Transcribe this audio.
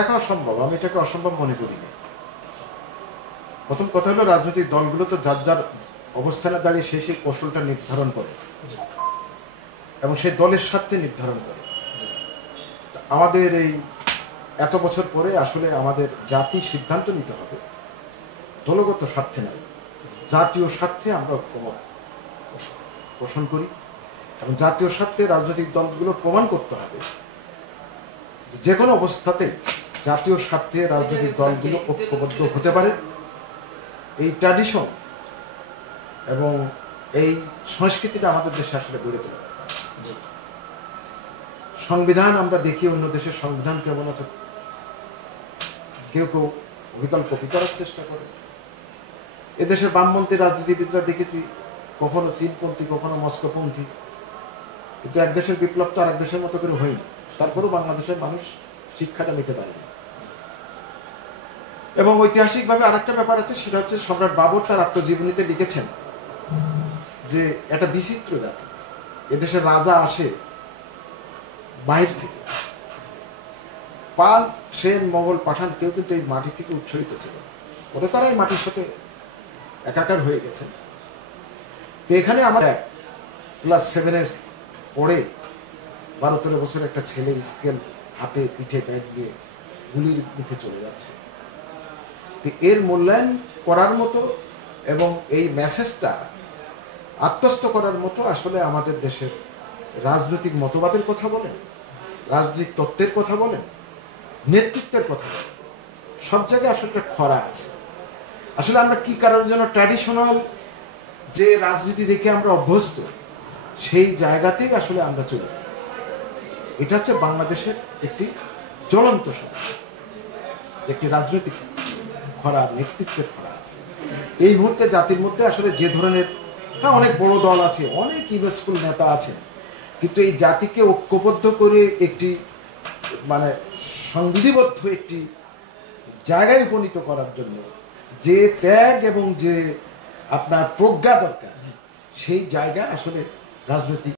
একা অসম্ভব, আমি এটাকে অসম্ভব মনে করি না। প্রথম কথা হলো, রাজনৈতিক দলগুলো তো যার যার অবস্থানে দাঁড়িয়ে সেই কৌশলটা নির্ধারণ করে এবং সেই দলের স্বার্থে নির্ধারণ করে। আমাদের এই এত বছর পরে আসলে আমাদের জাতি সিদ্ধান্ত নিতে হবে, দলগত স্বার্থে নয়, জাতীয় স্বার্থে আমরা ঐক্যমত পোষণ করি এবং জাতীয় স্বার্থে রাজনৈতিক দলগুলো প্রমাণ করতে হবে যে কোনো অবস্থাতে জাতীয় স্বার্থে রাজনৈতিক দলগুলো ঐক্যবদ্ধ হতে পারে। এই ট্র্যাডিশন এবং এই সংস্কৃতিটা আমাদের দেশে আসলে গড়ে তোলা। সংবিধান আমরা দেখি, অন্য দেশের সংবিধান কেমন আছে, কেউ কেউ বিকল্প করার চেষ্টা করে। এদেশের বামপন্থী রাজনীতিবিদরা দেখেছি কখনো চীনপন্থী, কখনো মস্কোপন্থী, কিন্তু এক দেশের বিপ্লব তো আর এক দেশের মতো করে হয়নি। তারপরেও বাংলাদেশের মানুষ শিক্ষাটা নিতে পারেনি। এবং ঐতিহাসিকভাবে আরেকটা ব্যাপার আছে, সেটা হচ্ছে সম্রাট বাবর তার আত্মজীবনীতে লিখেছেন যে একটা বিচিত্র জাতি, এদেশের রাজা আসে বাহির থেকে, পাল, সেন, মোগল, পাঠান কেউ কিন্তু এই মাটি থেকে উৎসরিত ছিল, ওরা তারা এই মাটির সাথে একাকার হয়ে গেছেন। তো এখানে আমার ক্লাস 7 পড়ে 12-13 বছরের একটা ছেলে স্কেল হাতে, পিঠে ব্যাগ নিয়ে গুলির মুখে চলে যাচ্ছে। এর মূল্যায়ন করার মতো এবং এই মেসেজটা আত্মস্থ করার মতো আসলে আমাদের দেশের রাজনৈতিক মতবাদের কথা বলেন, রাজনৈতিক তত্ত্বের কথা বলেন, নেতৃত্বের কথা বলেন, সব জায়গায় আসলে একটা খরা আছে। আসলে আমরা কি কারণের জন্য ট্র্যাডিশনাল যে রাজনীতি দেখে আমরা অভ্যস্ত, সেই জায়গাতেই আসলে আমরা চলি। এটা হচ্ছে বাংলাদেশের একটি জ্বলন্ত সমস্যা, একটি রাজনৈতিক খরা, নেতৃত্বের খরা আছে। এই মুহূর্তে জাতির মধ্যে আসলে যে ধরনের, হ্যাঁ অনেক বড় দল আছে, অনেক ইউজফুল নেতা আছে, কিন্তু এই জাতিকে ঐক্যবদ্ধ করে একটি মানে সংবিধিবদ্ধ একটি জায়গায় উপনীত করার জন্য যে ত্যাগ এবং যে আপনার প্রজ্ঞা দরকার, সেই জায়গা আসলে রাজনৈতিক